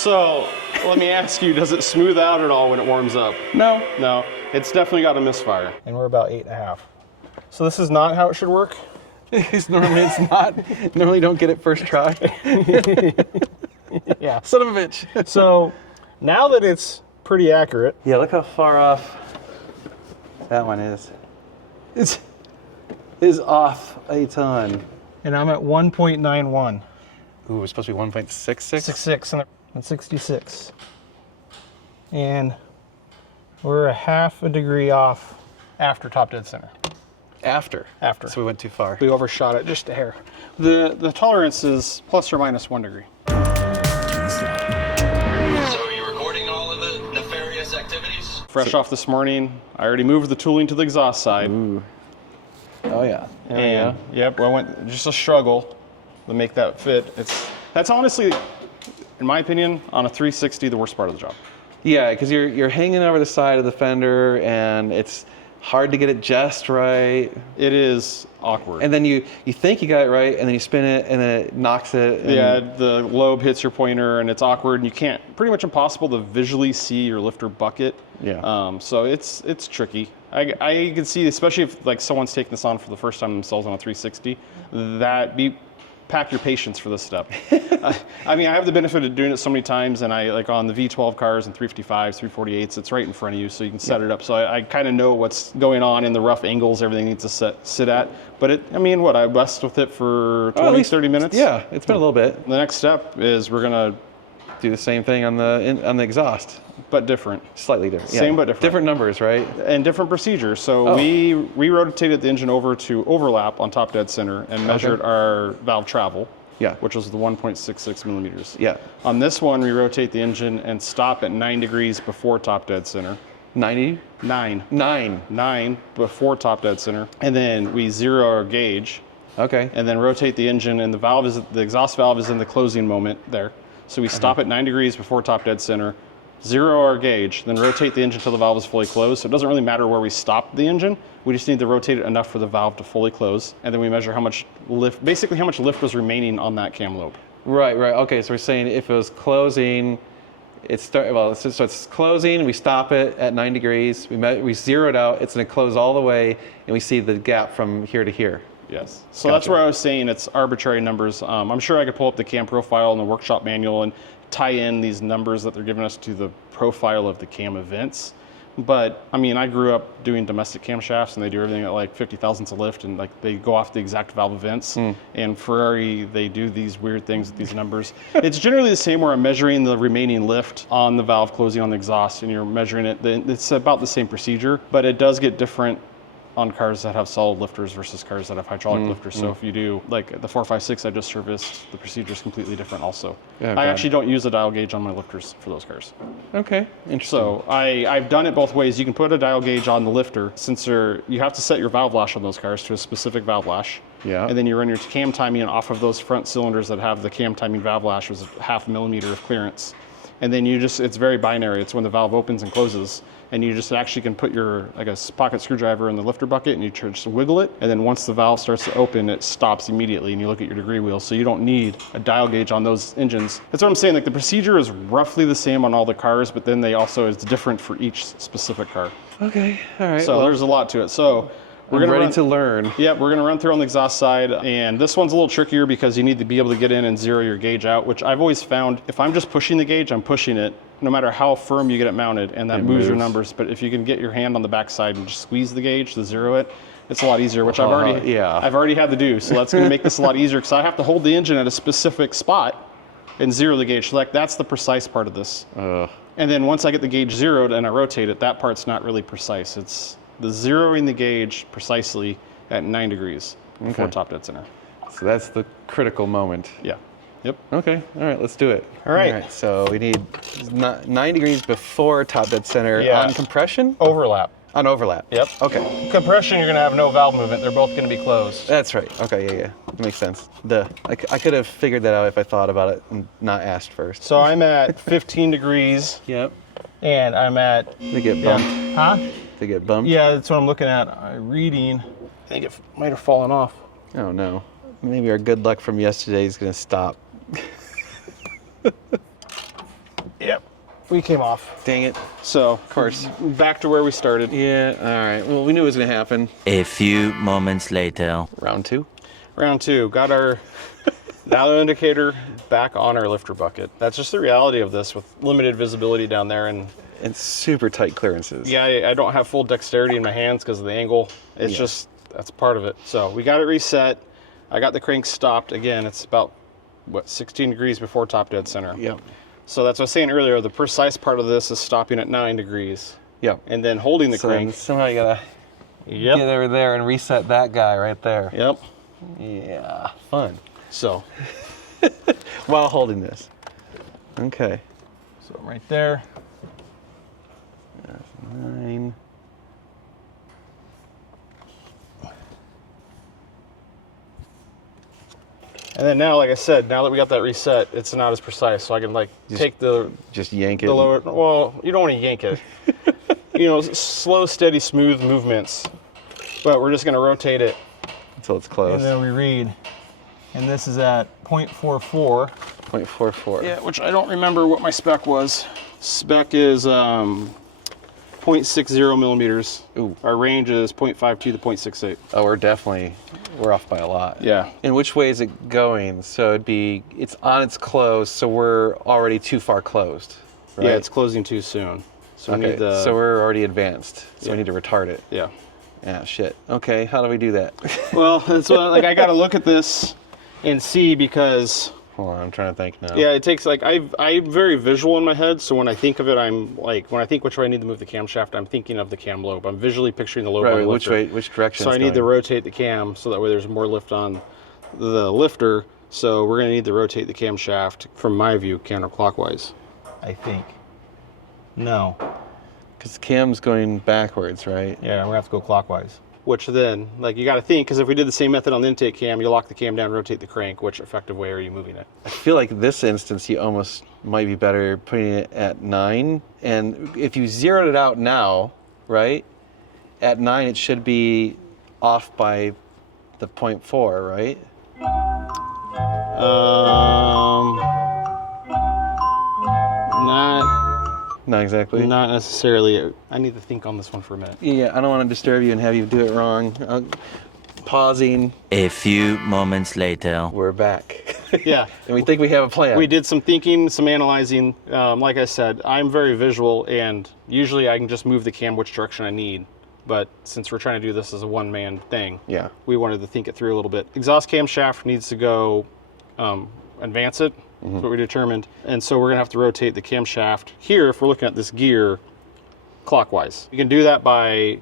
So let me ask you, does it smooth out at all when it warms up? No. No, it's definitely got a misfire. And we're about 8.5. So this is not how it should work? Normally it's not. Normally you don't get it first try. Yeah. Son of a bitch. So now that it's pretty accurate. Yeah, look how far off that one is. It is off a ton. And I'm at 1.91. Ooh, it's supposed to be 1.66? 66 and 66. And we're a half a degree off after top dead center. After. So we went too far. We overshot it just a hair. The tolerance is plus or minus 1 degree. So are you recording all of the nefarious activities? Fresh off this morning, I already moved the tooling to the exhaust side. Ooh. Oh yeah. And yep, I went just a struggle to make that fit. That's honestly, in my opinion, on a 360, the worst part of the job. Yeah, because you're hanging over the side of the fender and it's hard to get it just right. It is awkward. And then you think you got it right, and then you spin it, and then it knocks it. And yeah, the lobe hits your pointer, and it's awkward, and you can't, pretty much impossible to visually see your lifter bucket. Yeah. So it's tricky. I can see, especially if like someone's taking this on for the first time themselves on a 360, pack your patience for this step. I mean, I have the benefit of doing it so many times, and I like on the V12 cars and 355s, 348s, it's right in front of you, so you can set it up. So I kind of know what's going on in the rough angles, everything needs to sit at. But I mean, I messed with it for 20, 30 minutes. Yeah, it's been a little bit. The next step is we're gonna do the same thing on the exhaust. But different. Slightly different. Same but different. Different numbers, right? And different procedures. So we rotated the engine over to overlap on top dead center and measured our valve travel. Yeah. Which was the 1.66 millimeters. Yeah. On this one, we rotate the engine and stop at 9 degrees before top dead center. 90? 9. 9. 9 before top dead center. And then we zero our gauge. Okay. And then rotate the engine, and the exhaust valve is in the closing moment there. So we stop at 9 degrees before top dead center, zero our gauge, then rotate the engine until the valve is fully closed. So it doesn't really matter where we stop the engine. We just need to rotate it enough for the valve to fully close. And then we measure how much lift, basically how much lift was remaining on that cam lobe. Right. Okay, so we're saying if it was closing, so it's closing, we stop it at 9 degrees, we zero it out, it's gonna close all the way, and we see the gap from here to here. Yes. So that's where I was saying it's arbitrary numbers. I'm sure I could pull up the cam profile and the workshop manual and tie in these numbers that they're giving us to the profile of the cam events. But I mean, I grew up doing domestic camshafts, and they do everything at like 50 thousandths of lift, and like they go off the exact valve events. And Ferrari, they do these weird things with these numbers. It's generally the same where I'm measuring the remaining lift on the valve closing on the exhaust, and you're measuring it. It's about the same procedure, but it does get different on cars that have solid lifters versus cars that have hydraulic lifters. So if you do, like the 456 I just serviced, the procedure is completely different also. I actually don't use a dial gauge on my lifters for those cars. Okay, interesting. So I've done it both ways. You can put a dial gauge on the lifter, since you have to set your valve lash on those cars to a specific valve lash. Yeah. And then you run your cam timing off of those front cylinders that have the cam timing valve lash with 0.5 millimeter of clearance. And then it's very binary. It's when the valve opens and closes. And you just actually can put your, like a pocket screwdriver in the lifter bucket, and you just wiggle it. And then once the valve starts to open, it stops immediately, and you look at your degree wheel. So you don't need a dial gauge on those engines. That's what I'm saying. Like the procedure is roughly the same on all the cars, but then it's different for each specific car. Okay, all right. So there's a lot to it. So we're ready to learn. Yeah, we're gonna run through on the exhaust side, and this one's a little trickier because you need to be able to get in and zero your gauge out, which I've always found, if I'm just pushing the gauge, I'm pushing it, no matter how firm you get it mounted, and that moves your numbers. But if you can get your hand on the back side and just squeeze the gauge to zero it, it's a lot easier, which I've already had to do. So that's gonna make this a lot easier, because I have to hold the engine at a specific spot and zero the gauge. So like that's the precise part of this. And then once I get the gauge zeroed and I rotate it, that part's not really precise. It's the zeroing the gauge precisely at 9 degrees before top dead center. So that's the critical moment. Yeah. Yep. Okay. All right. Let's do it. All right. So we need 9 degrees before top dead center on compression? Overlap. On overlap. Yep. Okay. Compression, you're going to have no valve movement. They're both going to be closed. That's right. Okay. Yeah. That makes sense. I could have figured that out if I thought about it and not asked first. So I'm at 15 degrees. Yep. And I'm at... They get bumped. Huh? They get bumped? Yeah, that's what I'm looking at. Reading. I think it might have fallen off. Oh, no. Maybe our good luck from yesterday is going to stop. we came off. Dang it. So, Of course. back to where we started. Yeah, all right. Well, we knew it was going to happen. A few moments later. Round 2. Round 2, got our dial indicator back on our lifter bucket. That's just the reality of this with limited visibility down there. And And super tight clearances. yeah, I don't have full dexterity in my hands because of the angle. It's just, that's part of it. So we got it reset. I got the crank stopped. Again, it's about, 16 degrees before top dead center. Yep. So that's what I was saying earlier. The precise part of this is stopping at 9 degrees. Yep. And then holding the So crank. somehow you got to get over there and reset that guy right there. Yep. Yeah, fun. So. While holding this. Okay. So right there. 9. And then now, like I said, now that we got that reset, it's not as precise. So I can take the Just yank it. lower. Well, you don't want to yank it. Slow, steady, smooth movements. But we're just going to rotate it. Until it's close. And then we read. And this is at 0.44. 0.44. Yeah, which I don't remember what my spec was. Spec is 0.60 millimeters. Ooh. Our range is 0.52 to 0.68. Oh, we're off by a lot. Yeah. And which way is it going? So it's on its close, so we're already too far closed, right? Yeah, it's closing too soon. So we Okay, need the. so we're already advanced, so Yeah. we need to retard it. Yeah. Yeah, shit. Okay, how do we do that? Well, that's what I got to look at this and see because. Hold on, I'm trying to think now. Yeah, it takes I'm very visual in my head. So when I think of it, when I think which way I need to move the camshaft, I'm thinking of the cam lobe. I'm visually picturing the lobe. Right, on the which lifter. way, which direction? So it's I need to going. rotate the cam so that way there's more lift on the lifter. So we're gonna need to rotate the camshaft, from my view, counterclockwise. I think. No. Because cam's going backwards, right? Yeah, we're gonna have to go clockwise. Which then, you got to think, because if we did the same method on the intake cam, you lock the cam down, rotate the crank. Which effective way are you moving it? I feel like this instance, you almost might be better putting it at 9. And if you zeroed it out now, right? At 9, it should be off by the 0.4, right? Not exactly. Not necessarily. I need to think on this one for a minute. Yeah, I don't want to disturb you and have you do it wrong. Pausing. A few moments later. We're back. Yeah. And we think we have a plan. We did some thinking, some analyzing. Like I said, I'm very visual, and usually I can just move the cam which direction I need. But since we're trying to do this as a one-man thing, Yeah. we wanted to think it through a little bit. Exhaust camshaft needs to go advance it. That's what we determined. And so we're going to have to rotate the camshaft here, if we're looking at this gear, clockwise. You can do that by,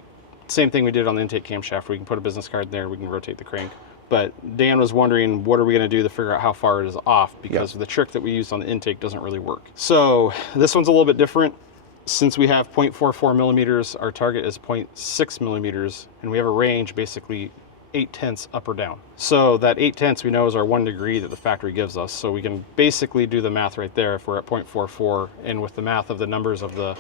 same thing we did on the intake camshaft. We can put a business card there, we can rotate the crank. But Dan was wondering, what are we going to do to figure out how far it is off? Because the trick that we used on the intake doesn't really work. So this one's a little bit different. Since we have 0.44 millimeters, our target is 0.6 millimeters, and we have a range basically 0.8 up or down. So that 0.8 we know is our 1 degree that the factory gives us. So we can basically do the math right there if we're at 0.44, and with the math of the numbers of the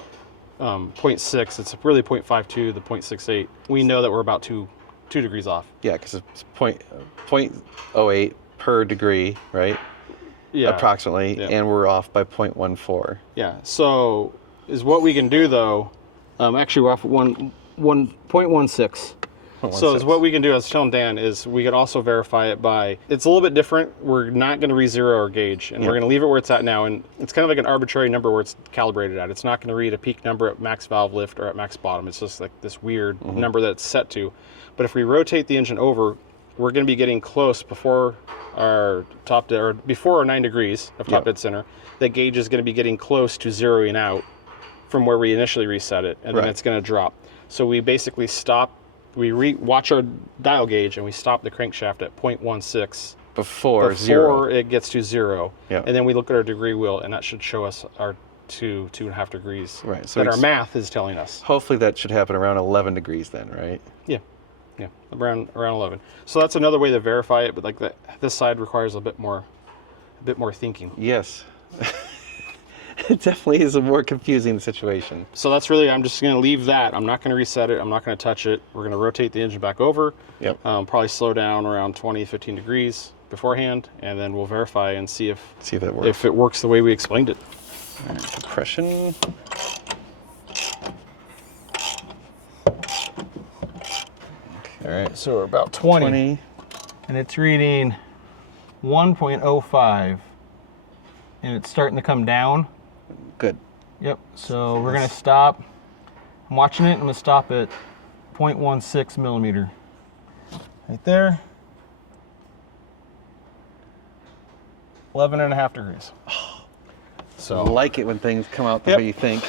0.6, it's really 0.52 to 0.68. We know that we're about 2 degrees off. Yeah, because it's 0.08 per degree, right? Yeah. Approximately, Yeah. and we're off by 0.14. Yeah. So is what we can do though. Actually, we're off at 1.16. So is what we can do, I was telling Dan, is we could also verify it by, it's a little bit different. We're not going to re-zero our gauge, and we're going to leave it where it's at now. And it's kind of like an arbitrary number where it's calibrated at. It's not going to read a peak number at max valve lift or at max bottom. It's just like this weird number that it's set to. But if we rotate the engine over, we're going to be getting close before our before our 9 degrees of top dead center. That gauge is going to be getting close to zeroing out from where we initially reset it, and then it's going to drop. So we basically stop. We watch our dial gauge and we stop the crankshaft at 0.16 before zero. it gets to 0. Yeah. And then we look at our degree wheel, and that should show us our 2.5 degrees. Right. So that our math is telling us. Hopefully that should happen around 11 degrees then, right? Yeah. Yeah. Around 11. So that's another way to verify it, but this side requires a bit more thinking. Yes. It definitely is a more confusing situation. So that's really, I'm just going to leave that. I'm not going to reset it. I'm not going to touch it. We're going to rotate the engine back over. Yep. Probably slow down around 20, 15 degrees beforehand, and then we'll verify and see if See if that works. it works the way we explained it. All right, compression. All right, so we're about 20. And it's reading 1.05. And it's starting to come down. Good. Yep, so we're gonna stop. I'm watching it, I'm gonna stop at 0.16 millimeter. Right there. 11.5 degrees. So I like it when things come out the way you think.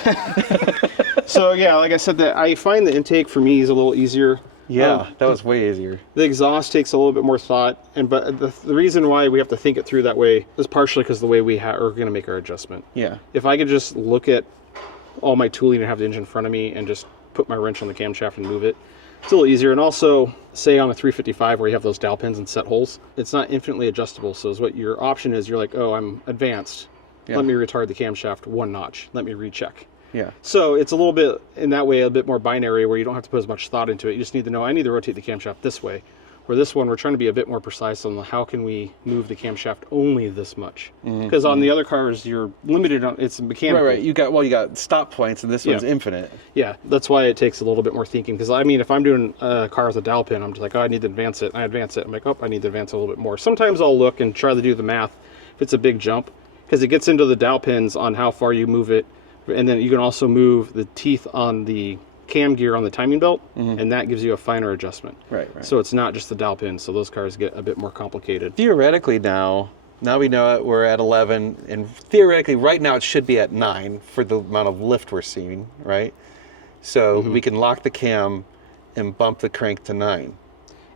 So yeah, like I said, that I find the intake for me is a little easier. Yeah, that was way easier. The exhaust takes a little bit more thought, but the reason why we have to think it through that way is partially because the way we are going to make our adjustment. Yeah. If I could just look at all my tooling and have the engine in front of me and just put my wrench on the camshaft and move it, it's a little easier. And also, say on a 355 where you have those dowel pins and set holes, it's not infinitely adjustable. So is what your option is, you're like, oh, I'm advanced. Yeah. Let me retard the camshaft 1 notch. Let me recheck. Yeah. So it's a little bit, in that way, a bit more binary where you don't have to put as much thought into it. You just need to know, I need to rotate the camshaft this way. Where this one, we're trying to be a bit more precise on how can we move the camshaft only this much. Because on the other cars, you're limited on, it's mechanical. Right. You got stop points, and this one's infinite. Yeah, that's why it takes a little bit more thinking. Because I mean, if I'm doing a car with a dowel pin, I'm just like, oh, I need to advance it. And I advance it. I'm like, oh, I need to advance it a little bit more. Sometimes I'll look and try to do the math if it's a big jump. Because it gets into the dowel pins on how far you move it. And then you can also move the teeth on the cam gear on the timing belt, and that gives you a finer adjustment. Right. So it's not just the dowel pin, so those cars get a bit more complicated. Theoretically now we know it, we're at 11, and theoretically right now it should be at 9 for the amount of lift we're seeing, right? So we can lock the cam and bump the crank to 9.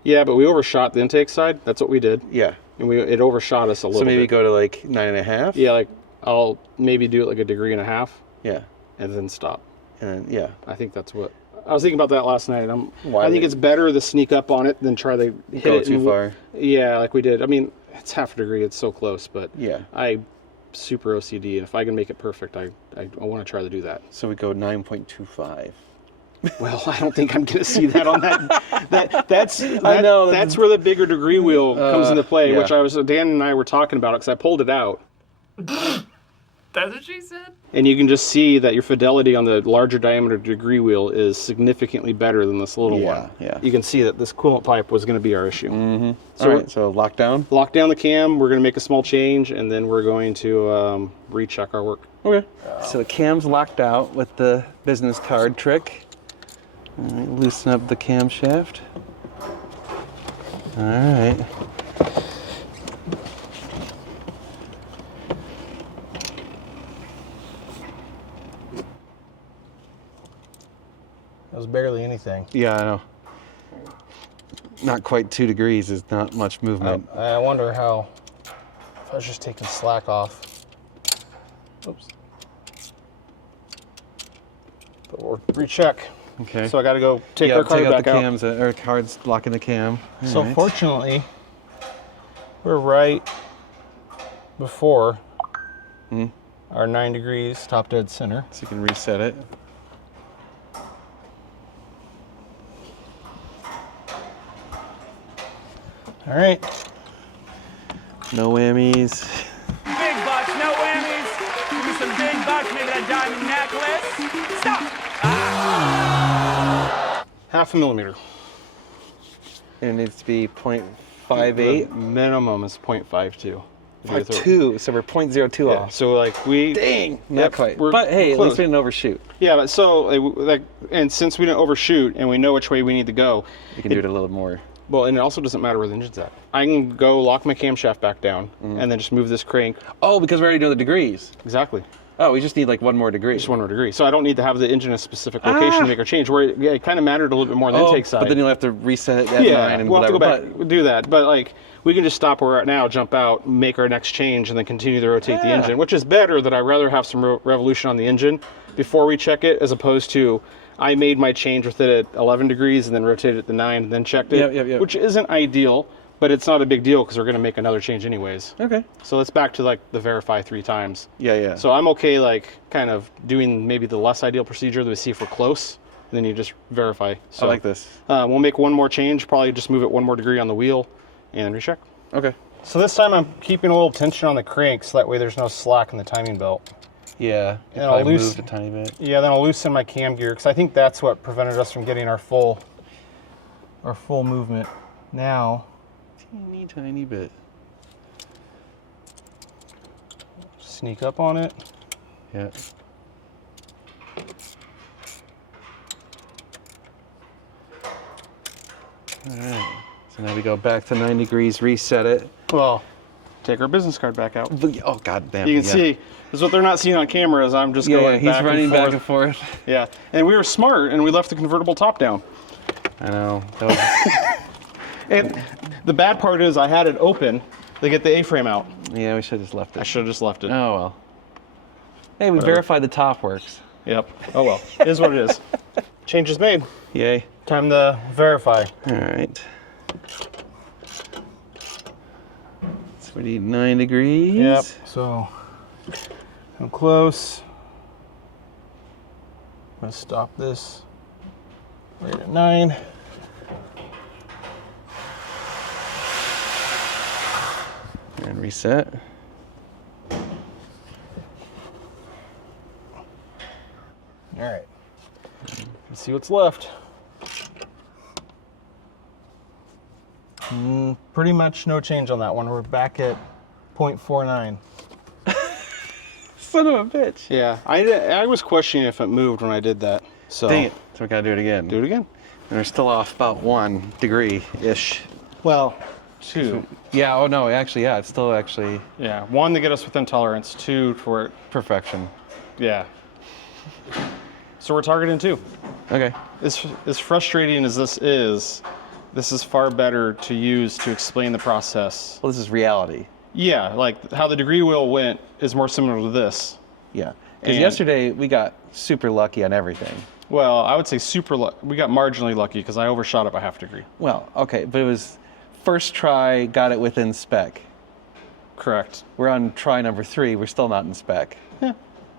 Yeah, but we overshot the intake side. That's what we did. Yeah. And it overshot us a little bit. So maybe go to like 9.5? Yeah, like I'll maybe do it like 1.5 degrees. Yeah. And then stop. And yeah. I think that's what I was thinking about that last night. Why I think it's better to sneak up on it than try to hit go it too far. Yeah, like we did. I mean, it's 0.5 degree. It's so close, but yeah, I super OCD, and if I can make it perfect, I want to try to do that. So we go 9.25. Well, I don't think I'm going to see that on that. That's where the bigger degree wheel comes into play, yeah. which Dan and I were talking about because I pulled it out. That's what she said? And you can just see that your fidelity on the larger diameter degree wheel is significantly better than this little one. Yeah. You can see that this coolant pipe was going to be our issue. So, all right, so lock down? Lock down the cam, we're going to make a small change, and then we're going to recheck our work. Okay. So the cam's locked out with the business card trick. All right, loosen up the camshaft. All right. That was barely anything. Yeah, I know. Not quite 2 degrees is not much movement. I wonder how, if I was just taking slack off. Oops. But we'll recheck. Okay. So I got to go take our card take out back the out. cams, or cards blocking the cam. So All right. fortunately, we're right before our 9 degrees, top dead center. So you can reset it. All right. No whammies. Big bucks, no whammies. Give me some big bucks, maybe that diamond necklace. Stop! 0.5 millimeter. It needs to be 0.58. The minimum is 0.52. 2, so we're 0.02 Yeah, off. so like we... Dang, not Yep, quite. we're But hey, at close. least we didn't overshoot. Yeah, but so, and since we didn't overshoot and we know which way we need to go, We can do it a little more. well, and it also doesn't matter where the engine's at. I can go lock my camshaft back down and then just move this crank. Oh, because we already know the degrees. Exactly. Oh, we just need like 1 more degree. Just 1 more degree. So I don't need to have the engine in a specific location to make a change. Where it kind of mattered a little bit more on the intake side. But then you'll have to reset it at 9 and we'll have to whatever. go back, do that. But like, we can just stop where we're at now, jump out, make our next change, and then continue to rotate the engine, which is better. That I'd rather have some revolution on the engine before we check it, as opposed to I made my change with it at 11 degrees and then rotated it to 9 and then checked it, Yep. which isn't ideal, but it's not a big deal because we're going to make another change anyways. Okay. So it's back to like the verify 3 times. Yeah. So I'm okay, like kind of doing maybe the less ideal procedure that we see if we're close, and then you just verify. So I like this. We'll make 1 more change, probably just move it 1 more degree on the wheel, and recheck. Okay. So this time I'm keeping a little tension on the crank, so that way there's no slack in the timing belt. Yeah, it And I'll probably loose- moved a tiny bit. Yeah, then I'll loosen my cam gear because I think that's what prevented us from getting our full movement. Now, Tiny bit. sneak up on it. Yeah. All right. So now we go back to 9 degrees, reset it. Well, take our business card back out. Oh, god damn. You can see, this is what they're not seeing on camera is I'm just going he's back running and back forth. and forth. Yeah, and we were smart and we left the convertible top down. I know. That was, And the bad part is I had it open to get the A-frame out. yeah, we should have just left it. I should have just left it. Oh, well. Hey, we verified the top works. Yep. Oh well. It is what it is. Change is made. Yay. Time to verify. All right. So we need 9 degrees. Yep. So I'm close. I'm gonna stop this right at 9. And reset. All right. Let's see what's left. Pretty much no change on that one. We're back at 0.49. Son of a bitch. Yeah, I was questioning if it moved when I did that. So Dang it. So we gotta do it again. do it again. And we're still off about 1 degree-ish. Well, 2. Yeah, oh no, actually, yeah, it's still actually Yeah, 1 to get us within tolerance, 2 for perfection. yeah. So we're targeting 2. Okay. As frustrating as this is far better to use to explain the process. Well, this is reality. Yeah, like how the degree wheel went is more similar to this. Yeah. Because And- yesterday we got super lucky on everything. Well, I would say we got marginally lucky because I overshot it by half a degree. Well, okay, but it was first try, got it within spec. Correct. We're on try number 3, we're still not in spec. Yeah.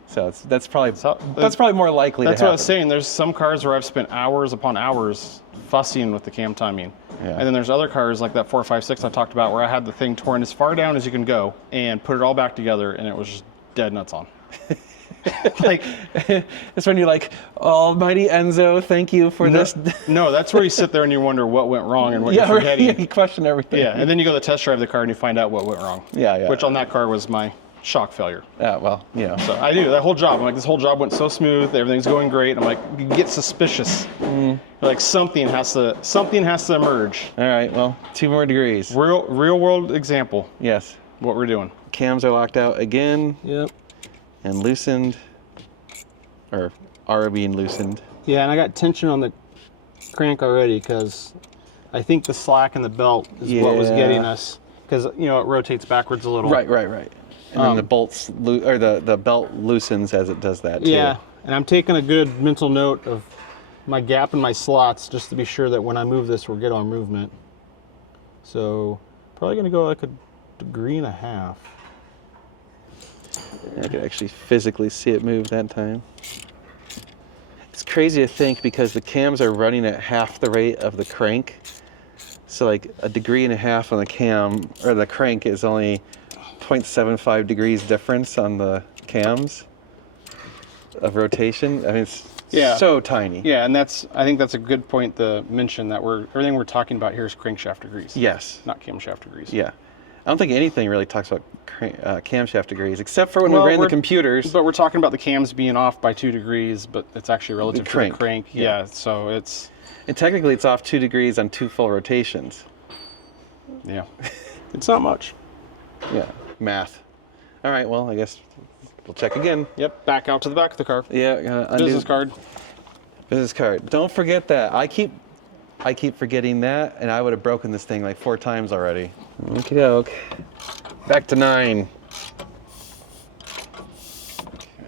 So that's probably how- that's probably more likely That's to what I happen. was saying. There's some cars where I've spent hours upon hours fussing with the cam timing. Yeah. And then there's other cars like that 456 I talked about where I had the thing torn as far down as you can go and put it all back together and it was just dead nuts on. Like, That's when you're like, almighty Enzo, thank you for this. no, that's where you sit there and you wonder what went wrong and what Yeah, you're right. forgetting. Yeah, you question everything. Yeah, and then you go to test drive the car and you find out what went wrong. Yeah, yeah. Which on that car was my shock failure. Yeah, well, you know. So I do that whole job. I'm like, this whole job went so smooth, everything's going great. I'm like, you get suspicious. You're like something has to emerge. All right, well, 2 more degrees. Real world example. Yes. What we're doing. Cams are locked out again Yep. and loosened, or are being loosened. Yeah, and I got tension on the crank already because I think the slack in the belt is what was Yeah. getting us. Because it rotates backwards a little. Right. And then the bolts, or the belt loosens as it does that too. Yeah, and I'm taking a good mental note of my gap in my slots just to be sure that when I move this, we're good on movement. So probably gonna go like a degree and a half. I could actually physically see it move that time. It's crazy to think because the cams are running at half the rate of the crank. So like a degree and a half on the cam, or the crank is only 0.75 degrees difference on the cams of rotation. I mean, it's Yeah. so tiny. Yeah, and I think that's a good point to mention that everything we're talking about here is crankshaft degrees. Yes. Not camshaft degrees. Yeah. I don't think anything really talks about camshaft degrees, except for when Well, we ran the we're- computers. But we're talking about the cams being off by 2 degrees, but it's actually relative to the crank. Yeah. Yeah, so it's, And technically it's off 2 degrees on 2 full rotations. yeah. It's not much. Yeah, math. All right, well, I guess we'll check again. Yep, back out to the back of the car. Yeah, undo Business card. Business card. Don't forget that. I keep forgetting that, and I would have broken this thing like 4 times already. Okie doke. Back to 9.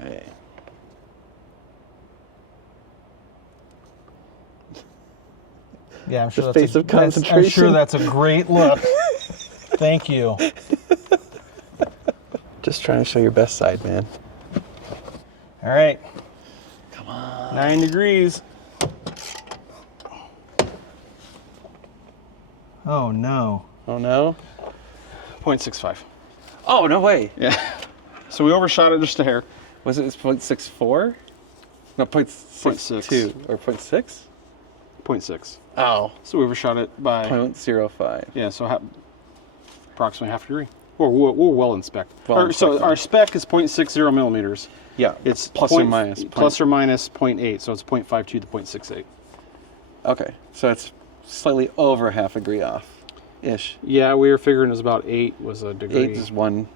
Okay. Yeah, I'm sure The face of concentration. I'm sure that's a great look. Thank you. Just trying to show your best side, man. All right. Come on. 9 degrees. Oh no. Oh no. 0.65. Oh no way. Yeah. So we overshot it just a hair. Was it 0.64? No, 0.62 or 0.6? 0.6. Oh. So we overshot it by 0.05. yeah, so approximately half a degree. We're well in spec. Well in So spec, our spec is 0.60 millimeters. Yeah. It's plus or minus. plus or minus 0.8, so it's 0.52 to 0.68. Okay, so it's slightly over half a degree off, ish. Yeah, we were figuring it was about 8 was a degree. 8 is 1,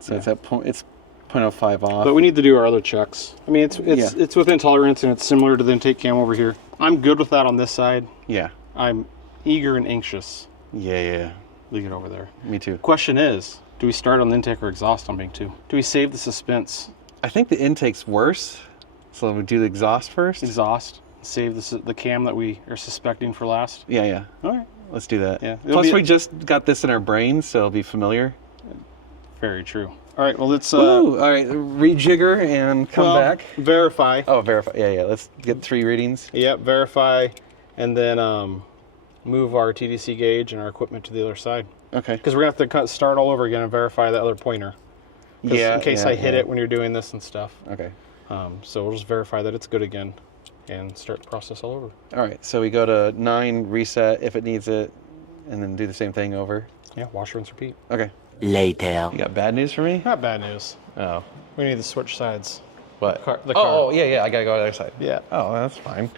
so it's at it's 0.05 off. But we need to do our other checks. I mean, it's within tolerance, and it's similar to the intake cam over here. I'm good with that on this side. Yeah. I'm eager and anxious Yeah. to get over there. Me too. Question is, do we start on the intake or exhaust on Bing 2? Do we save the suspense? I think the intake's worse, so we do the exhaust first. Exhaust. Save the cam that we are suspecting for last. Yeah. All right. Let's do that. Yeah. Plus, we just got this in our brains, so it'll be familiar. Very true. All right. Well, let's. Ooh, all right. Rejigger and come back. Verify. Oh, verify. Yeah. Let's get 3 readings. Yep. Verify, and then move our TDC gauge and our equipment to the other side. Okay. Because we're gonna have to start all over again and verify that other pointer. Yeah. In case I hit it when you're doing this and stuff. Okay. So we'll just verify that it's good again, and start the process all over. All right. So we go to 9, reset if it needs it, and then do the same thing over. Yeah. Wash, rinse, repeat. Okay. Later. You got bad news for me? Not bad news. Oh. We need to switch sides. What? The car. Oh, yeah. I gotta go to the other side. Yeah. Oh, that's fine.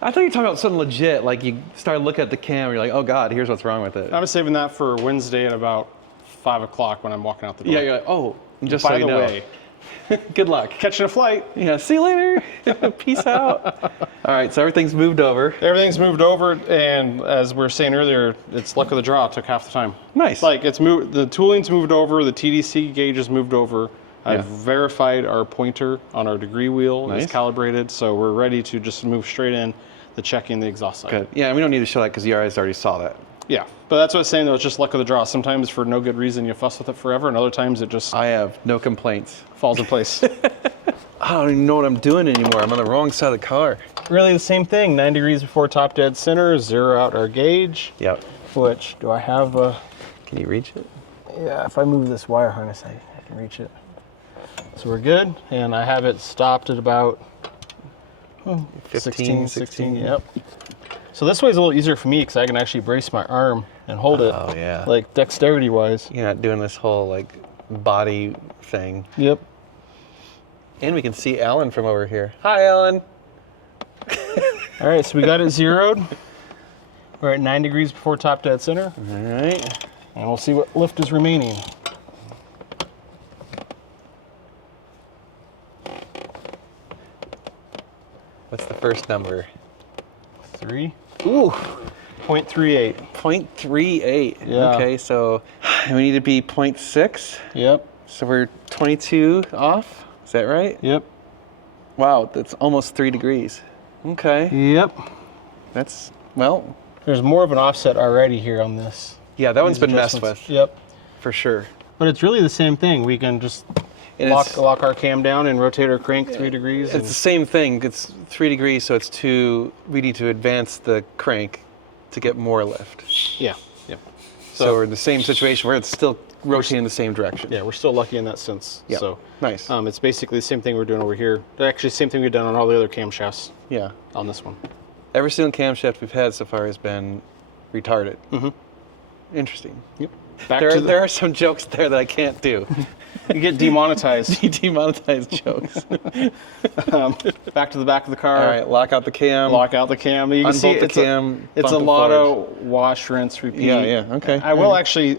I thought you were talking about something legit, like you started looking at the cam, and you're like, oh God, here's what's wrong with it. I'm saving that for Wednesday at about 5 o'clock when I'm walking out the door. Yeah, you're like, oh, just By so the you know. way, Good luck. catching a flight. Yeah, see you later. Peace out. All right, so everything's moved over. Everything's moved over, and as we were saying earlier, it's luck of the draw. It took half the time. Nice. Like it's moved. The tooling's moved over. The TDC gauge is moved over. Yeah. I've verified our pointer on our degree wheel Nice. is calibrated, so we're ready to just move straight in the checking the exhaust side. Good. Yeah, we don't need to show that because you guys already saw that. Yeah, but that's what I'm saying though. It's just luck of the draw. Sometimes for no good reason you fuss with it forever, and other times it just I have no complaints. falls in place. I don't even know what I'm doing anymore. I'm on the wrong side of the car. Really the same thing. 9 degrees before top dead center. Zero out our gauge. Yep. Which do I have? Can you reach it? Yeah, if I move this wire harness, I can reach it. So we're good, and I have it stopped at about 15, 16. Yep. So this way is a little easier for me because I can actually brace my arm and hold it. Oh, yeah. Like dexterity wise. You're not doing this whole like body thing. Yep. And we can see Alan from over here. Hi, Alan. All right, so we got it zeroed. We're at 9 degrees before top dead center, All right. and we'll see what lift is remaining. What's the first number? 3. Ooh, 0.38. 0.38. Yeah. Okay, so we need to be 0.6. Yep. So we're 22 off. Is that right? Yep. Wow, that's almost 3 degrees. Okay. Yep. That's, well, There's more of an offset already here on this. yeah, that one's These been messed adjustments. with. Yep. For sure. But it's really the same thing. We can just And lock our cam down and rotate our crank 3 degrees. It's the same thing. It's 3 degrees, so it's we need to advance the crank to get more lift. Yeah. Yep. So we're in the same situation where it's still rotating in the same direction. Yeah, we're still lucky in that sense. Yeah. So Nice. it's basically the same thing we're doing over here. Actually, the same thing we've done on all the other camshafts Yeah. on this one. Every single camshaft we've had so far has been retarded. Mm-hmm. Interesting. Yep. There are some jokes there that I can't do. You get demonetized. Demonetized jokes. Back to the back of the car. All right, lock out the cam. Lock out the cam. You can see Unbolt the it's cam, it's a bump it lotto wash, rinse, repeat. Yeah, okay. I will actually.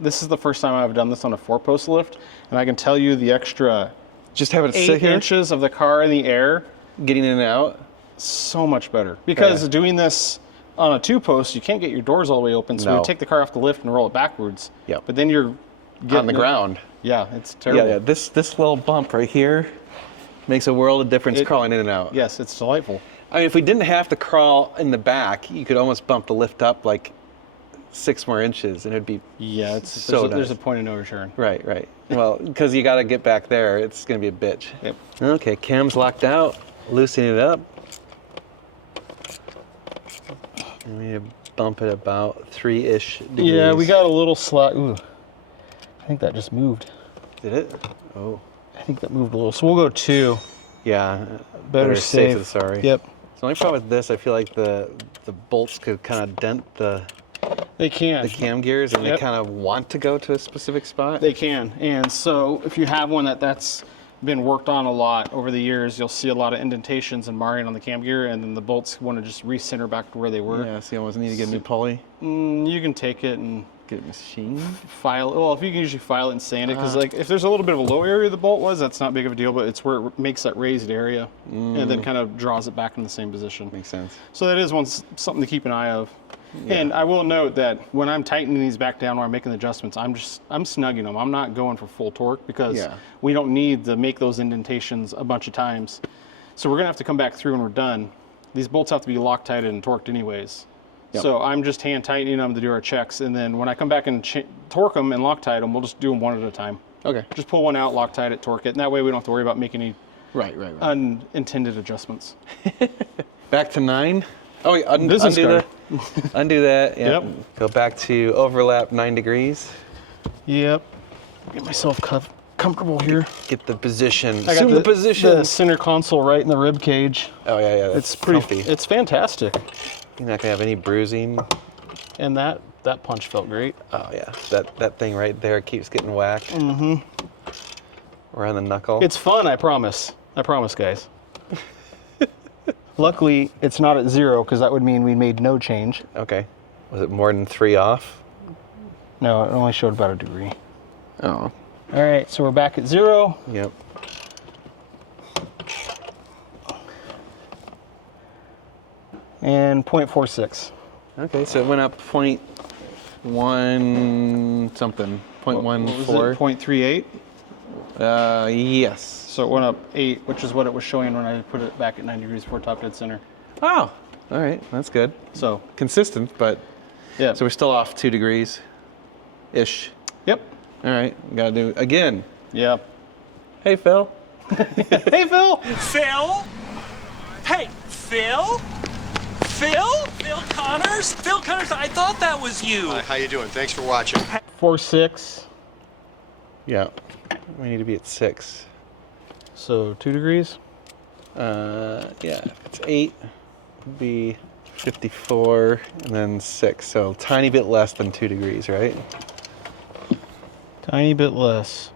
This is the first time I've done this on a 4-post lift, and I can tell you the extra Just have it 8 sit here, inches of the car in the air, getting in and out. so much better. Because Yeah. doing this on a 2-post, you can't get your doors all the way open, so No. you take the car off the lift and roll it backwards. Yep. But then you're On getting the it- ground. Yeah, it's terrible. Yeah. This little bump right here makes a world of difference It- crawling in and out. Yes, it's delightful. I mean, if we didn't have to crawl in the back, you could almost bump the lift up like 6 more inches, and it'd be Yeah, So there's nice. a point of no return. right. Well, because you got to get back there, it's gonna be a bitch. Yep. Okay, cam's locked out. Loosening it up. And we need to bump it about 3-ish degrees. Yeah, we got a little slot. Ooh, I think that just moved. Did it? Oh. I think that moved a little. So we'll go 2. Yeah. Better safe safe. than sorry. Yep. So the only problem with this, I feel like the bolts could kind of dent the They can. cam gears, and they Yep. kind of want to go to a specific spot. They can. And so if you have one that's been worked on a lot over the years, you'll see a lot of indentations and marring on the cam gear, and then the bolts want to just recenter back to where they were. Yeah, so you almost need to get a new pulley. You can take it and Get it machined. file it. Well, if you can usually file it and sand it, because like if there's a little bit of a low area the bolt was, that's not big of a deal, but it's where it makes that raised area and then kind of draws it back in the same position. Makes sense. So that is something to keep an eye of. And I will note that when I'm tightening these back down or I'm making the adjustments, I'm snugging them. I'm not going for full torque because we don't need to make those indentations a bunch of times. So we're gonna have to come back through when we're done. These bolts have to be Loctited and torqued anyways. Yep. So I'm just hand tightening them to do our checks, and then when I come back and torque them and Loctite them, we'll just do them one at a time. Okay. Just pull one out, Loctite it, torque it, and that way we don't have to worry about making any unintended adjustments. Back to 9. Oh, wait, undo card. that. Undo that. Yep. Go back to overlap 9 degrees. Yep. Get myself comfortable here. Get the position. I got the position. The center console right in the rib cage. Oh yeah. It's pretty. Comfy. It's fantastic. You're not gonna have any bruising. And that punch felt great. Oh yeah. That thing right there keeps getting whacked. Mm-hmm. Around the knuckle. It's fun. I promise. I promise, guys. Luckily, it's not at 0 because that would mean we made no change. Okay. Was it more than 3 off? No, it only showed about a degree. Oh. All right, so we're back at 0. Yep. And 0.46. Okay, so it went up 0.1 something. 0.14. 0.38. Yes. So it went up 8, which is what it was showing when I put it back at 90 degrees before top dead center. Oh, all right, that's good. So consistent, but yeah. So we're still off 2 degrees, ish. Yep. All right, gotta do it again. Yep. Hey, Phil. Hey, Phil. Phil? Hey, Phil? Phil? Phil Connors? Phil Connors, I thought that was you. Hi, how you doing? Thanks for watching. 4.6. Yeah, we need to be at 6. So 2 degrees. Yeah, if it's 8, it'd be 54, and then 6. So a tiny bit less than 2 degrees, right? Tiny bit less.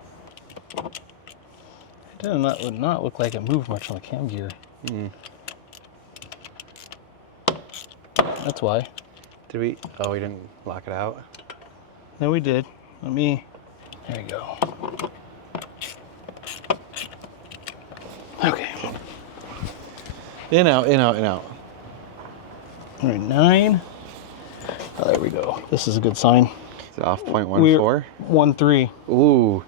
That would not look like it moved much on the cam gear. That's why. Did we? Oh, we didn't lock it out. No, we did. There you go. Okay. In, out, in, out, in, out. All right, 9. Oh, there we go. This is a good sign. Is it off 0.14? 1.3. Ooh.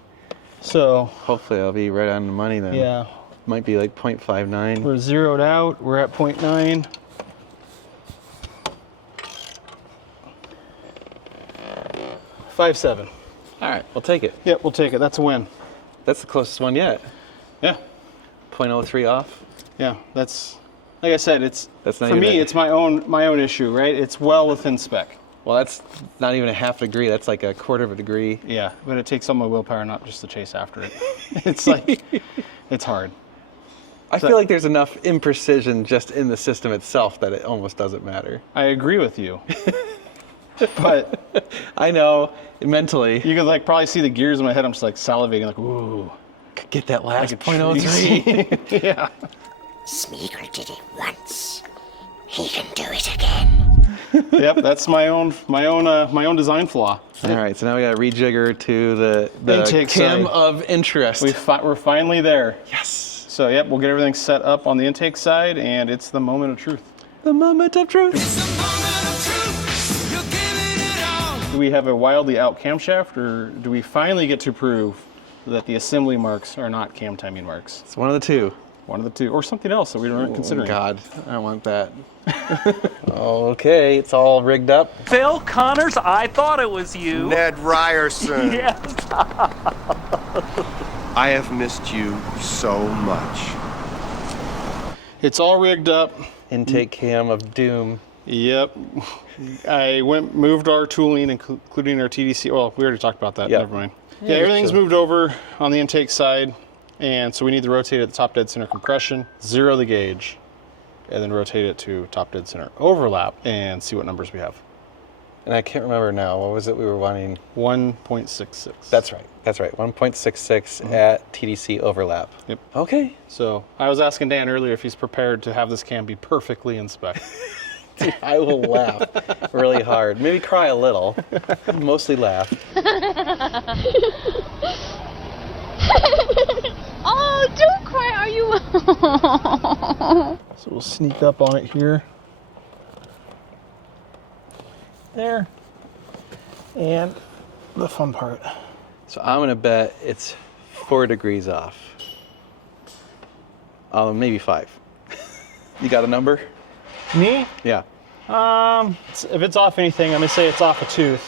So Hopefully I'll be right on the money then. yeah, Might be like 0.59. we're zeroed out. We're at 0.9. $5.7. All right, we'll take it. Yep, we'll take it. That's a win. That's the closest one yet. Yeah, 0.03 off. yeah. That's like I said. It's That's not for even me. a- It's my own issue, right? It's well within spec. Well, that's not even a half degree. That's like a quarter of a degree. Yeah, but it takes all my willpower not just to chase after it. It's like it's hard. I feel like there's enough imprecision just in the system itself that it almost doesn't matter. I agree with you. But I know, mentally. you can like probably see the gears in my head. I'm just like salivating, like ooh. Get that last a 0.03. yeah. Smeagol did it once. He can do it again. Yep, that's my own design flaw. All right, so now we got to rejigger to the Intake cam side. of interest. We're finally there. Yes. So yep, we'll get everything set up on the intake side, and it's the moment of truth. The moment of truth. Do we have a wildly out camshaft, or do we finally get to prove that the assembly marks are not cam timing marks? It's one of the two. One of the two, or something else that we weren't considering. Oh, God, I don't want that. Okay, it's all rigged up. Phil Connors, I thought it was you. Ned Ryerson. Yes. I have missed you so much. It's all rigged up. Intake cam of doom. Yep. I moved our tooling, including our TDC. Well, we already talked about that. Yep. Never mind. Yeah, everything's moved over on the intake side. And so we need to rotate it to top dead center compression, zero the gauge, and then rotate it to top dead center overlap and see what numbers we have. And I can't remember now. What was it we were wanting? 1.66. That's right. That's right. 1.66 at TDC overlap. Yep. Okay. So I was asking Dan earlier if he's prepared to have this cam be perfectly in spec. Dude, I will laugh really hard. Maybe cry a little. Mostly laugh. Oh, don't cry, are you? So we'll sneak up on it here. There. And the fun part. So I'm going to bet it's 4 degrees off. Maybe 5. You got a number? Me? Yeah. If it's off anything, I'm gonna say it's off a tooth,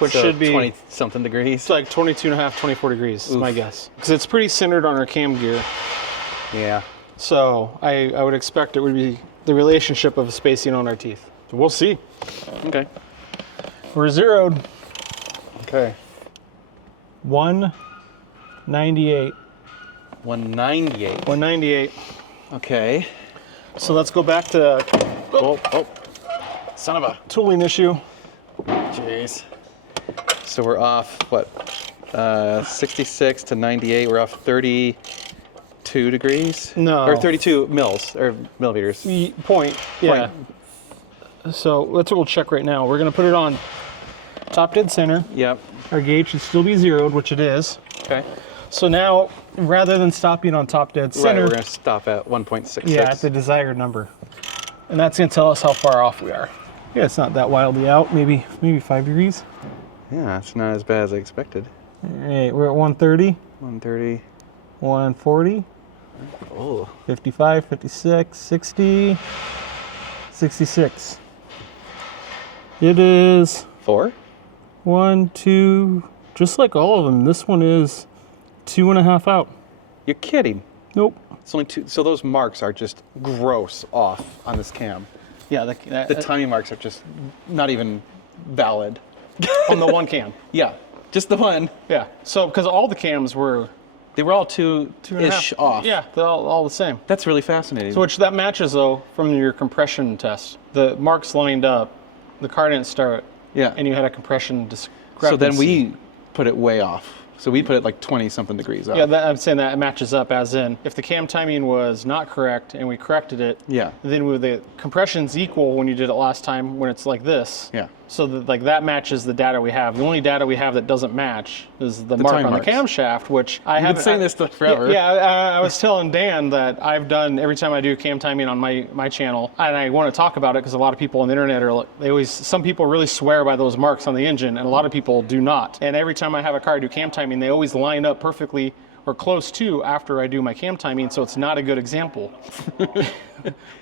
which So should be 20 something degrees. It's like 22 and a half, 24 degrees is my guess. Because it's pretty centered on our cam gear. Yeah. So I would expect it would be the relationship of spacing on our teeth. So we'll see. Okay. We're zeroed. Okay. 198. 198. 198. Okay. So let's go back to Oh, son of a tooling issue. jeez. So we're off, what, 66 to 98. We're off 32 degrees? No. Or 32 mils, or millimeters. Point. Yeah. So that's what we'll check right now. We're gonna put it on top dead center. Yep. Our gauge should still be zeroed, which it is. Okay. So now, rather than stopping on top dead Right, center, we're going to stop at 1.66. yeah, at the desired number. And that's gonna tell us how far off we are. Yeah, it's not that wildly out, maybe 5 degrees. Yeah, it's not as bad as I expected. All right, we're at 130, 130. 140, Oh. 55, 56, 60, 66. It is 4? 1, 2, just like all of them. This one is 2.5 out. You're kidding. Nope. It's only 2. So those marks are just gross off on this cam. Yeah, The timing marks are just not even valid. on the one cam. Yeah, just the one. Yeah. So because all the cams were They were all 2-ish 2.5 off. Yeah, they're all the same. That's really fascinating. So which that matches though from your compression test. The marks lined up, the car didn't start, yeah. and you had a compression discrepancy. So then we put it way off. So we put it like 20 something degrees off. Yeah, I'm saying that it matches up as in if the cam timing was not correct and we corrected it, Yeah. then with the compression's equal when you did it last time when it's like this. Yeah. So that like that matches the data we have. The only data we have that doesn't match is the mark time on marks. the camshaft, which I You've haven't been saying this forever. Yeah, I was telling Dan that I've done every time I do cam timing on my channel, and I want to talk about it because a lot of people on the internet some people really swear by those marks on the engine, and a lot of people do not. And every time I have a car do cam timing, they always line up perfectly or close to after I do my cam timing, so it's not a good example.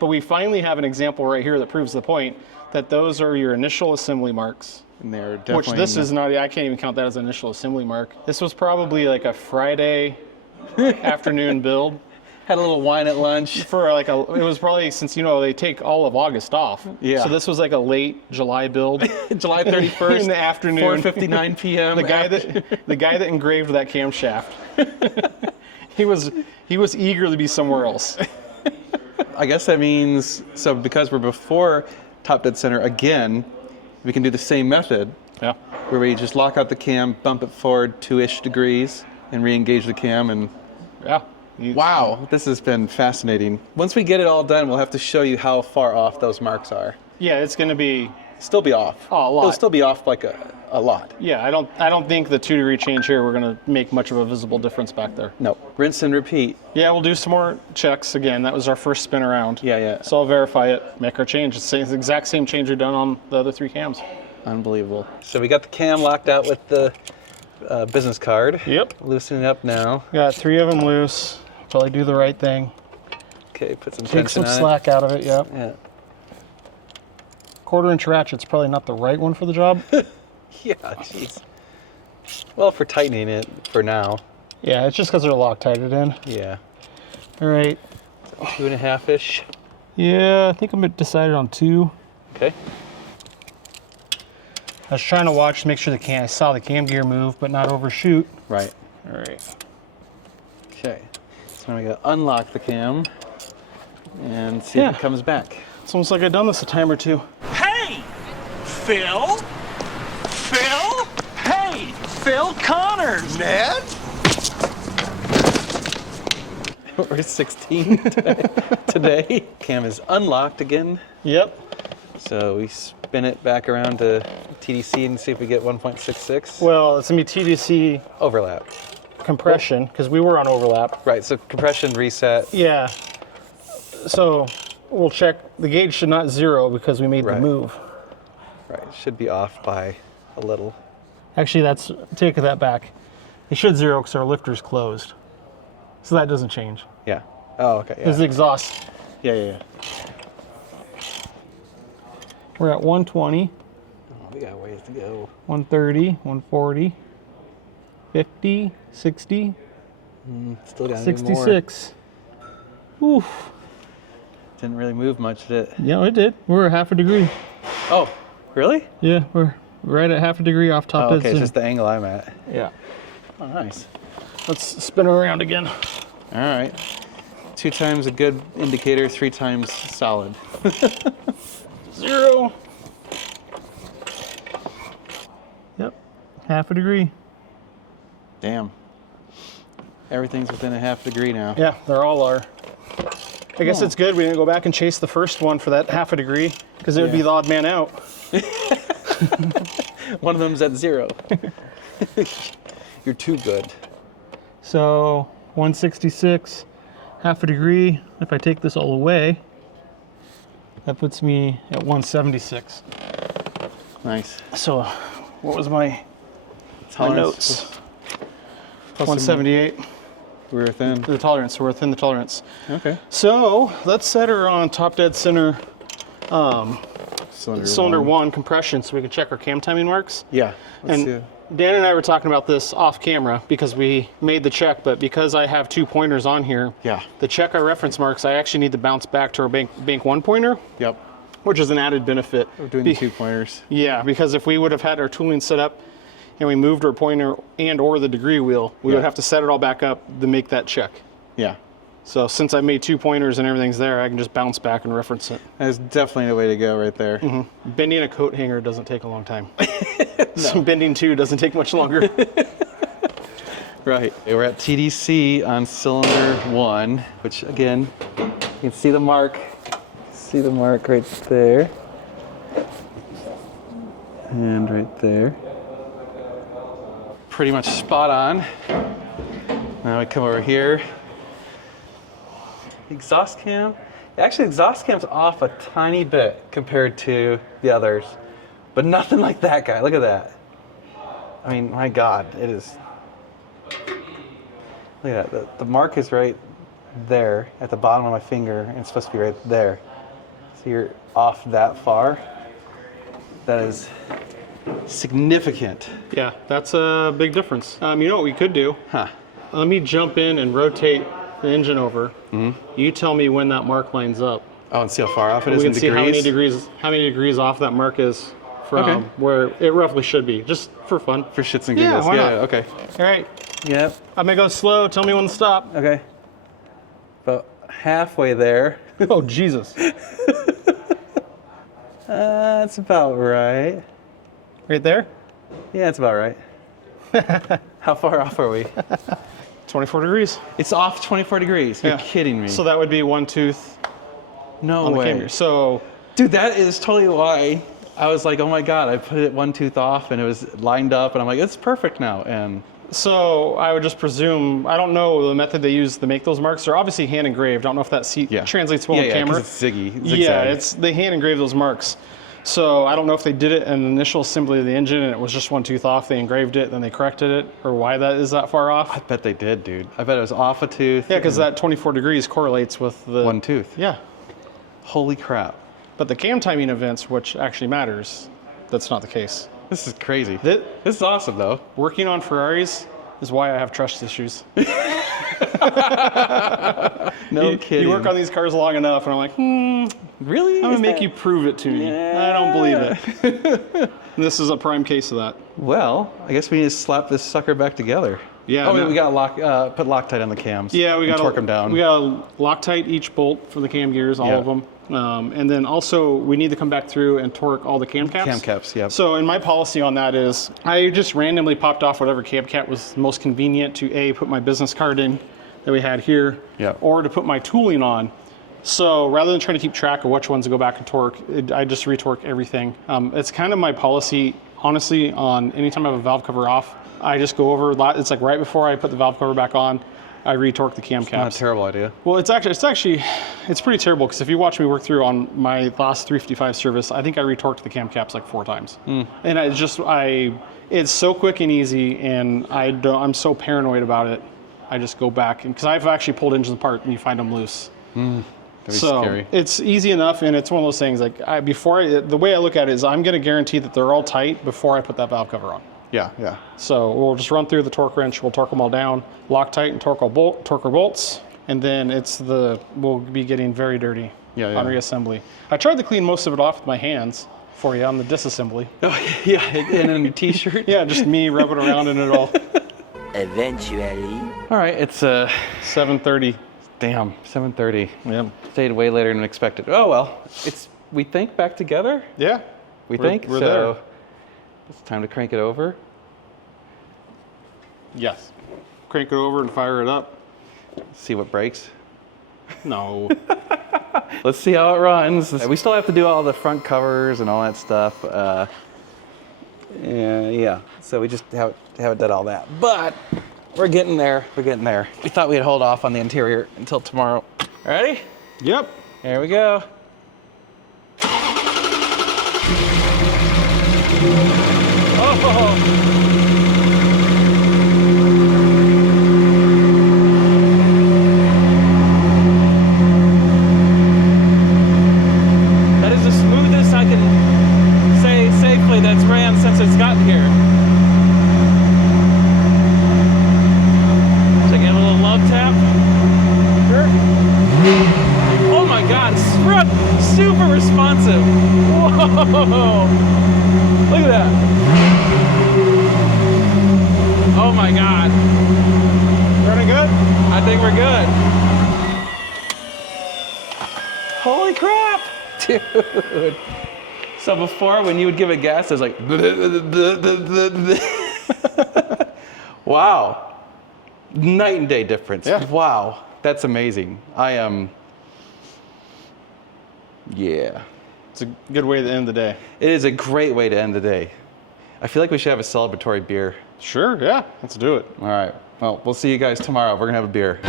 But we finally have an example right here that proves the point that those are your initial assembly marks. And they're definitely Which this is not, I can't even count that as an initial assembly mark. This was probably like a Friday afternoon build. Had a little wine at lunch. It was probably since, they take all of August off. Yeah. So this was like a late July build. July 31st. In the afternoon. 4:59 p.m. The guy that engraved that camshaft. he was eager to be somewhere else. I guess that means, so because we're before top dead center again, we can do the same method. Yeah. Where we just lock out the cam, bump it forward 2-ish degrees, and re-engage the cam. And Yeah. wow, this has been fascinating. Once we get it all done, we'll have to show you how far off those marks are. Yeah, it's going to be. Still be off. Oh, a lot. It'll still be off like a lot. Yeah, I don't think the 2 degree change here we're going to make much of a visible difference back there. No, rinse and repeat. Yeah, we'll do some more checks again. That was our first spin around. Yeah. So I'll verify it, make our change. It's the exact same change we've done on the other 3 cams. Unbelievable. So we got the cam locked out with the business card. Yep. Loosening it up now. Got 3 of them loose. Probably do the right thing. Okay, put some Take tension some on slack out of it, yep. it. Yeah. 1/4-inch ratchet's probably not the right one for the job. Yeah, jeez. Well, for tightening it for now. Yeah, it's just because they're Loctited in. Yeah. All right. 2.5-ish. Yeah, I think I'm decided on 2. Okay. I was trying to watch to make sure I saw the cam gear move, but not overshoot. Right. All right. Okay. So now we gotta unlock the cam and see if it comes back. It's almost like I've done this a time or two. Hey, Phil? Phil? Hey, Phil Connors. Ned? We're 16 today. Cam is unlocked again. Yep. So we spin it back around to TDC and see if we get 1.66. Well, it's gonna be TDC Overlap. compression because we were on overlap. Right, so compression reset. Yeah. So we'll check. The gauge should not zero because we made the Right. move. Right, should be off by a little. Actually, take that back. It should zero because our lifter's closed. So that doesn't change. Yeah. Oh, okay. This is Yeah. exhaust. Yeah. We're at 120, Oh, we got a ways to go. 130, 140, 50, 60, Still got to 66. Oof. Didn't really move much, did it? Yeah, it did. We're half a degree. Oh, really? Yeah, we're right at half a degree off top. Oh, dead okay, it's center. just the angle I'm at. Yeah. Oh, nice. Let's spin around again. All right. 2 times a good indicator, 3 times solid. 0. Yep, half a degree. Damn. Everything's within a half degree now. Yeah, they're all are. I guess it's good we didn't go back and chase the first one for that half a degree because it would be the odd man out. One of them's at 0. You're too good. So 166, half a degree. If I take this all away, that puts me at 176. Nice. So what was my Tolerance. notes? Plus 178. We were thin. The tolerance, so we're within the tolerance. Okay. So let's set her on top dead center cylinder one compression so we can check our cam timing marks. Yeah. Let's And Dan and I were talking about this off camera because we made the check, but because I have 2 pointers on here, Yeah. to check our reference marks, I actually need to bounce back to our bank 1 pointer, Yep. which is an added benefit. We're doing the 2 pointers. Yeah, because if we would have had our tooling set up and we moved our pointer and or the degree wheel, we would have to set it all back up to make that check. Yeah. So since I made 2 pointers and everything's there, I can just bounce back and reference it. That's definitely the way to go right there. Bending a coat hanger doesn't take a long time. So bending 2 doesn't take much longer. Right. We're at TDC on cylinder 1, which again, you can see the mark. See the mark right there. And right there. Pretty much spot on. Now we come over here. Exhaust cam. Actually, exhaust cam's off a tiny bit compared to the others, but nothing like that guy. Look at that. I mean, my God, it is. Look at that. The mark is right there at the bottom of my finger, and it's supposed to be right there. So you're off that far. That is significant. Yeah, that's a big difference. You know what we could do? Huh. Let me jump in and rotate the engine over. You tell me when that mark lines up. Oh, and see how far off it is We in can see degrees? how many degrees off that mark is from Okay. where it roughly should be, just for fun. For shits and Yeah, giggles. why Yeah, not? okay. All right, Yep. I'm gonna go slow. Tell me when to stop. Okay. About halfway there. Oh, Jesus. That's about right. Right there? Yeah, it's about right. How far off are we? 24 degrees. It's off 24 degrees. You're Yeah. kidding me. So that would be 1 tooth no on the way. camera. So Dude, that is totally why I was like, oh my God, I put it 1 tooth off and it was lined up and I'm like, it's perfect now. And I would just presume, I don't know the method they use to make those marks. They're obviously hand engraved. I don't know if that translates well on camera. It's zigzag. Yeah, they hand engrave those marks. So I don't know if they did it in the initial assembly of the engine and it was just 1 tooth off, they engraved it, then they corrected it, or why that is that far off. I bet they did, dude. I bet it was off a tooth. Yeah, because that 24 degrees correlates with the 1 tooth. Yeah, Holy crap. but the cam timing events, which actually matters, that's not the case. This is crazy. This, This is awesome, though. working on Ferraris is why I have trust issues. No kidding. You work on these cars long enough, and I'm like, Really? I'm gonna make you prove it to me. I don't believe it. This is a prime case of that. Well, I guess we need to slap this sucker back together. Yeah. Oh, no- we got put Loctite on the cams. Yeah, we got torque them down. We got to Loctite each bolt for the cam gears, all Yeah. of them, and then also we need to come back through and torque all the cam caps. Cam caps, yeah. So, in my policy on that is, I just randomly popped off whatever cam cap was most convenient to put my business card in that we had here, Yeah. or to put my tooling on. So rather than trying to keep track of which ones to go back and torque, I just retorque everything. It's kind of my policy, honestly, on anytime I have a valve cover off, I just go over, it's like right before I put the valve cover back on, I retorque the cam Not a caps. terrible idea. Well, it's pretty terrible, because if you watch me work through on my last 355 service, I think I retorqued the cam caps like 4 times. And it's so quick and easy, and I'm so paranoid about it. I just go back, because I've actually pulled engines apart and you find them loose. Very So scary. it's easy enough, and it's one of those things, like the way I look at it is I'm going to guarantee that they're all tight before I put that valve cover on. Yeah, yeah. So we'll just run through the torque wrench, we'll torque them all down, Loctite and torque our bolts, and then we'll be getting very dirty on reassembly. I tried to clean most of it off with my hands for you on the disassembly. Oh, yeah, and in a t-shirt. Yeah, just me rubbing around in it all. Eventually. All right, it's 7:30. damn, 7:30. Yeah. Stayed way later than expected. Oh well, we think back together. Yeah. We We're- think we're so. there. It's time to crank it over. Yes. Crank it over and fire it up. See what breaks. No. Let's see how it runs. We still have to do all the front covers and all that stuff. Yeah. So we just haven't done all that, but we're getting there. We're getting there. We thought we'd hold off on the interior until tomorrow. Ready? Yep. Here we go. Oh! That is the smoothest I can say safely that's ran since it's gotten here. So I get a little love tap. Sure. Oh my God, it's super responsive. Whoa! Look at that. Oh my God. Running good? I think we're good. Holy crap! Dude. So before, when you would give a gas, it was like, wow. Night and day difference. Yeah. Wow. That's amazing. Yeah. It's a good way to end the day. It is a great way to end the day. I feel like we should have a celebratory beer. Sure, yeah. Let's do it. All right. Well, we'll see you guys tomorrow. We're going to have a beer.